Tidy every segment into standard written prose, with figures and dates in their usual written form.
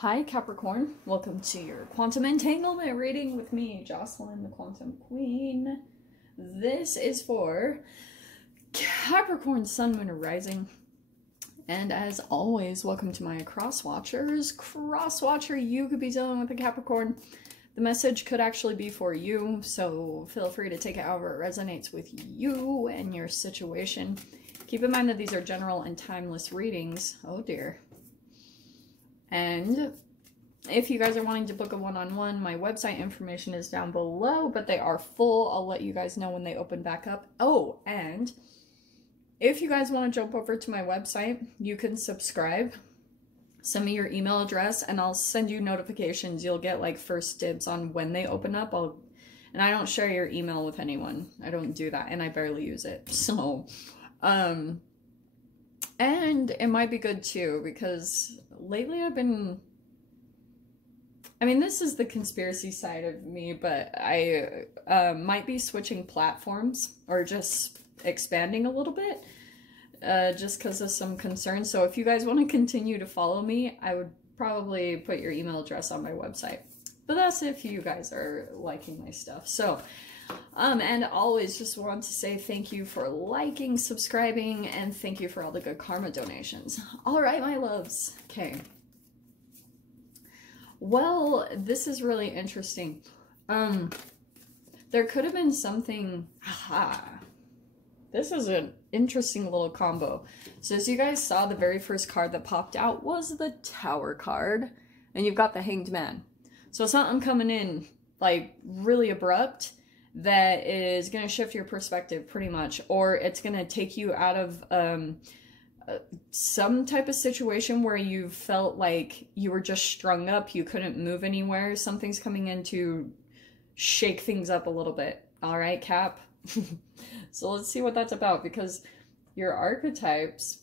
Hi Capricorn, welcome to your Quantum Entanglement reading with me, Jocelyn, the Quantum Queen. This is for Capricorn, Sun, Moon, or Rising. And as always, welcome to my cross-watchers. Cross-watcher, you could be dealing with a Capricorn. The message could actually be for you, so feel free to take it however it resonates with you and your situation. Keep in mind that these are general and timeless readings. Oh dear. And if you guys are wanting to book a one-on-one, my website information is down below, but they are full. I'll let you guys know when they open back up. Oh, and if you guys want to jump over to my website, you can subscribe. Send me your email address and I'll send you notifications. You'll get like first dibs on when they open up. And I don't share your email with anyone. I don't do that, and I barely use it. So, and it might be good too, because lately I've been, I mean, this is the conspiracy side of me, but I might be switching platforms or just expanding a little bit just because of some concerns. So if you guys want to continue to follow me, I would probably put your email address on my website. But that's if you guys are liking my stuff. So, and always just want to say thank you for liking, subscribing, and thank you for all the good karma donations. All right, my loves. Okay. Well, this is really interesting. There could have been something, this is an interesting little combo. So as you guys saw, the very first card that popped out was the Tower card, and you've got the Hanged Man. So something coming in like really abrupt that is going to shift your perspective pretty much, or it's going to take you out of some type of situation where you felt like you were just strung up, you couldn't move anywhere. Something's coming in to shake things up a little bit. All right, Cap? So let's see what that's about, because your archetypes,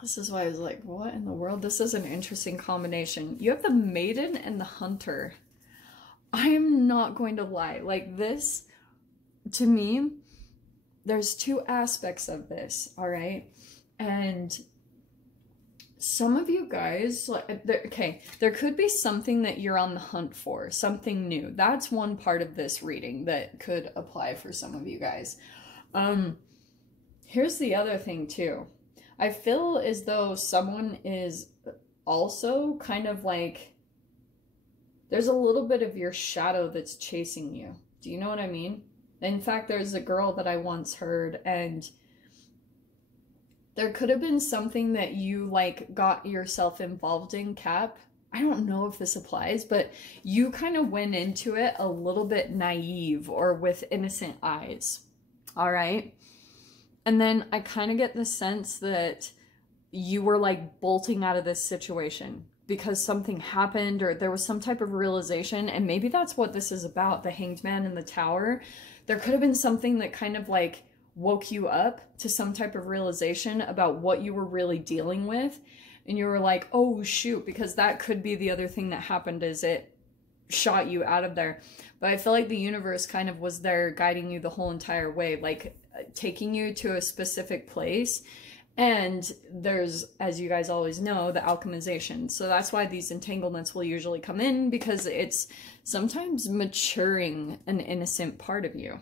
this is why I was like, what in the world? This is an interesting combination. You have the Maiden and the Hunter. I am not going to lie. Like this, to me, there's two aspects of this, all right? And some of you guys, okay, there could be something that you're on the hunt for, something new. That's one part of this reading that could apply for some of you guys. Here's the other thing too. I feel as though someone is also kind of like, there's a little bit of your shadow that's chasing you. Do you know what I mean? In fact, there's a girl that I once heard, and there could have been something that you like got yourself involved in, Cap. I don't know if this applies, but you kind of went into it a little bit naive or with innocent eyes. All right. And then I kind of get the sense that you were like bolting out of this situation because something happened or there was some type of realization. And maybe that's what this is about, the Hanged Man and the Tower. There could have been something that kind of like woke you up to some type of realization about what you were really dealing with. And you were like, oh shoot, because that could be the other thing that happened, is it shot you out of there. But I feel like the universe kind of was there guiding you the whole entire way, like taking you to a specific place. And there's, as you guys always know, the alchemization. So that's why these entanglements will usually come in, because it's sometimes maturing an innocent part of you.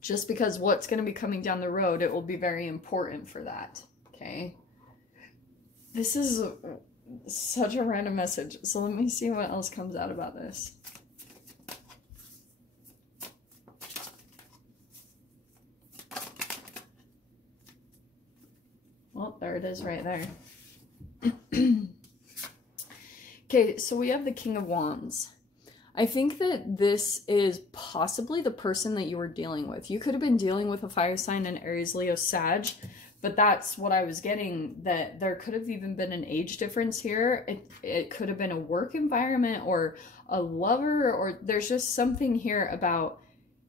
Just because what's going to be coming down the road, it will be very important for that. Okay. This is such a random message. So let me see what else comes out about this. Well, there it is right there. Okay, so we have the King of Wands. I think that this is possibly the person that you were dealing with. You could have been dealing with a fire sign, an Aries, Leo, Sag, but that's what I was getting, that there could have even been an age difference here. It could have been a work environment or a lover, or there's just something here about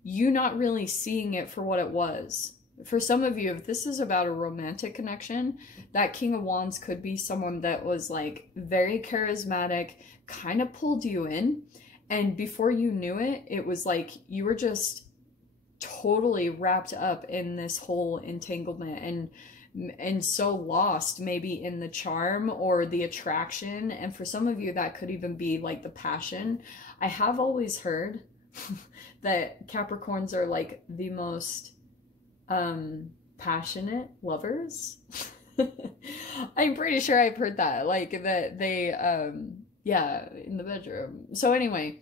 you not really seeing it for what it was. For some of you, if this is about a romantic connection, that King of Wands could be someone that was like very charismatic, kind of pulled you in. And before you knew it, it was like you were just totally wrapped up in this whole entanglement. And and so lost maybe in the charm or the attraction. And for some of you, that could even be like the passion. I have always heard that Capricorns are like the most passionate lovers. I'm pretty sure I've heard that, like that they yeah, in the bedroom. So anyway,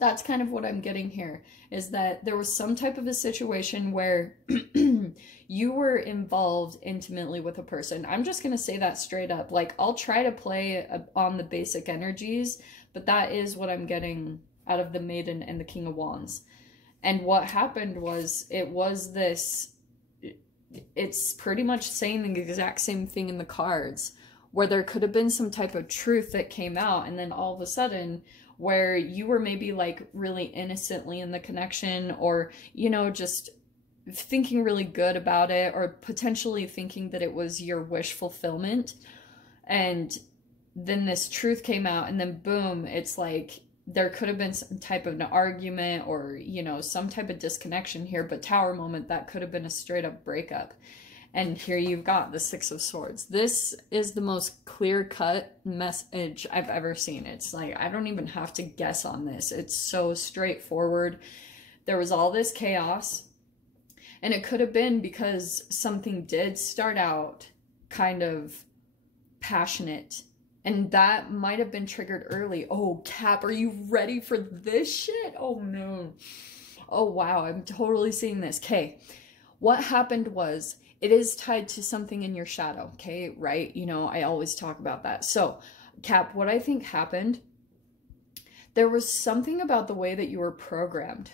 that's kind of what I'm getting here, is that there was some type of a situation where you were involved intimately with a person. I'm just going to say that straight up. Like, I'll try to play on the basic energies, but that is what I'm getting out of the Maiden and the King of Wands. And what happened was, it's pretty much saying the exact same thing in the cards, where there could have been some type of truth that came out, and then all of a sudden, where you were maybe like really innocently in the connection, or, you know, just thinking really good about it, or potentially thinking that it was your wish fulfillment. And then this truth came out, and then boom, it's like there could have been some type of an argument, or, you know, some type of disconnection here, but Tower moment, that could have been a straight up breakup. And here you've got the Six of Swords. This is the most clear-cut message I've ever seen. It's like, I don't even have to guess on this. It's so straightforward. There was all this chaos, and it could have been because something did start out kind of passionate, and that might have been triggered early. Oh, Cap, are you ready for this shit? Oh, no. Oh, wow, I'm totally seeing this. Okay, what happened was, it is tied to something in your shadow, okay, right? You know, I always talk about that. So, Cap, what I think happened, there was something about the way that you were programmed.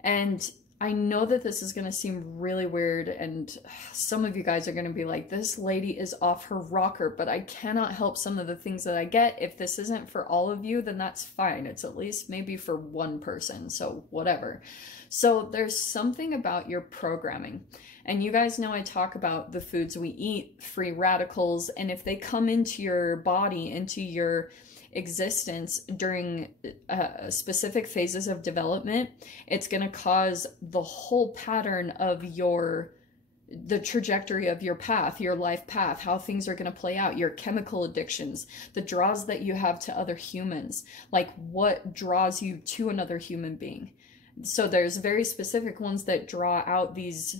And I know that this is going to seem really weird, and some of you guys are going to be like, this lady is off her rocker, but I cannot help some of the things that I get. If this isn't for all of you, then that's fine. It's at least maybe for one person, so whatever. So there's something about your programming. And you guys know I talk about the foods we eat, free radicals, and if they come into your body, into your existence during specific phases of development, it's going to cause the whole pattern of the trajectory of your path, your life path, how things are going to play out, your chemical addictions, the draws that you have to other humans, like what draws you to another human being. So there's very specific ones that draw out these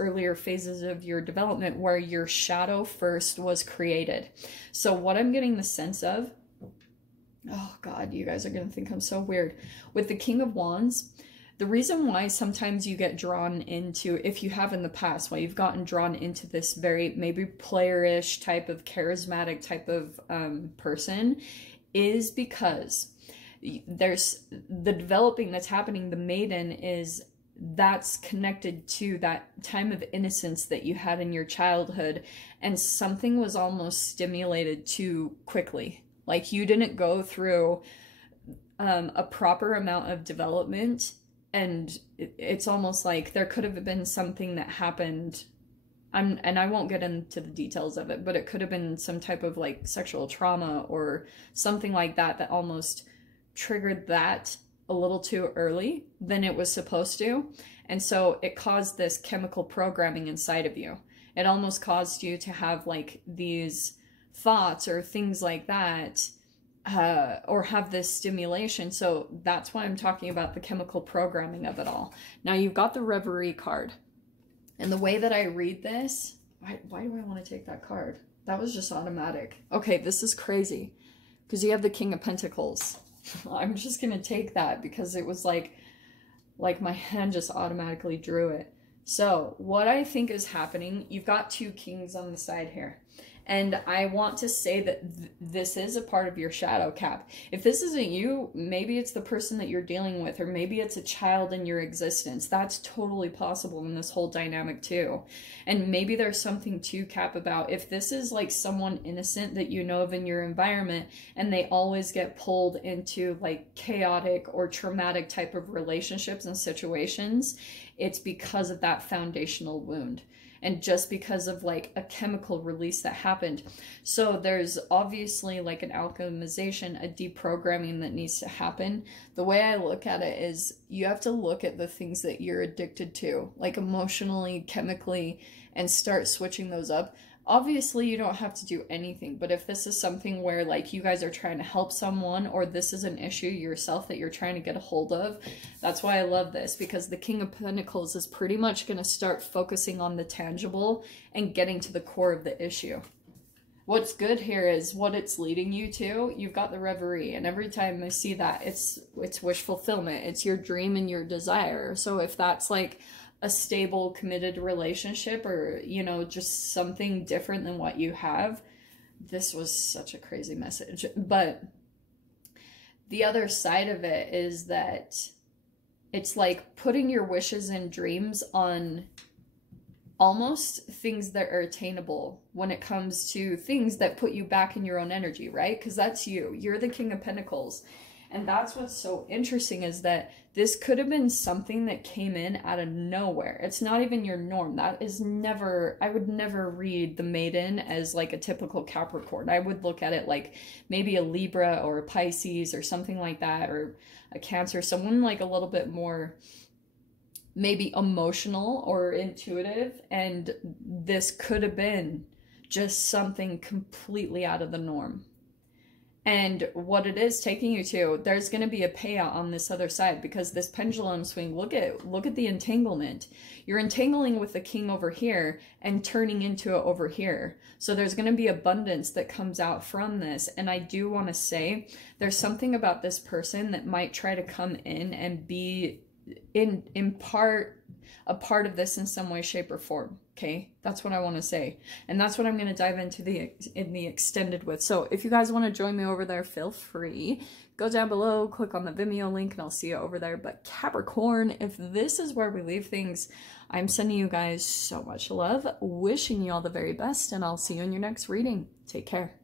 earlier phases of your development where your shadow first was created. So what I'm getting the sense of, oh God, you guys are going to think I'm so weird. With the King of Wands, the reason why sometimes you get drawn into, if you have in the past, why you've gotten drawn into this very maybe playerish type of charismatic type of person, is because there's the developing that's happening. The Maiden that's connected to that time of innocence that you had in your childhood, and something was almost stimulated too quickly. Like, you didn't go through a proper amount of development, and it's almost like there could have been something that happened. And I won't get into the details of it, but it could have been some type of like sexual trauma or something like that that almost triggered that a little too early than it was supposed to. And so it caused this chemical programming inside of you. It almost caused you to have like these thoughts or things like that, or have this stimulation. So that's why I'm talking about the chemical programming of it all. Now you've got the Reverie card. And the way that I read this, why do I want to take that card? That was just automatic. Okay, this is crazy because you have the King of Pentacles. I'm just going to take that because it was like my hand just automatically drew it. So what I think is happening, you've got two kings on the side here. And I want to say that this is a part of your shadow, Cap. If this isn't you, maybe it's the person that you're dealing with, or maybe it's a child in your existence. That's totally possible in this whole dynamic too. And maybe there's something too, Cap, about if this is like someone innocent that you know of in your environment, and they always get pulled into like chaotic or traumatic type of relationships and situations, it's because of that foundational wound. and just because of like a chemical release that happened. So there's obviously like an alchemization, a deprogramming that needs to happen. The way I look at it is you have to look at the things that you're addicted to, like emotionally, chemically, and start switching those up. Obviously, you don't have to do anything, but if this is something where like you guys are trying to help someone, or this is an issue yourself that you're trying to get a hold of, that's why I love this, because the King of Pentacles is pretty much going to start focusing on the tangible and getting to the core of the issue. What's good here is what it's leading you to. You've got the reverie, and every time I see that, it's wish fulfillment. It's your dream and your desire. So if that's like a stable, committed relationship, or, you know, just something different than what you have, this was such a crazy message. But the other side of it is that it's like putting your wishes and dreams on almost things that are attainable when it comes to things that put you back in your own energy, right? Because that's you. You're the King of Pentacles. And that's what's so interesting, is that this could have been something that came in out of nowhere. It's not even your norm. That is never, I would never read the Maiden as like a typical Capricorn. I would look at it like maybe a Libra or a Pisces or something like that, or a Cancer, someone like a little bit more maybe emotional or intuitive. And this could have been just something completely out of the norm. And what it is taking you to, there's going to be a payout on this other side, because this pendulum swing, look at the entanglement. You're entangling with the king over here and turning into it over here. So there's going to be abundance that comes out from this. And I do want to say there's something about this person that might try to come in and be in part a part of this in some way, shape, or form. Okay, that's what I want to say, and that's what I'm going to dive into in the extended with. So if you guys want to join me over there, feel free. Go down below, click on the Vimeo link, and I'll see you over there. But Capricorn, if this is where we leave things, I'm sending you guys so much love, wishing you all the very best, and I'll see you in your next reading. Take care.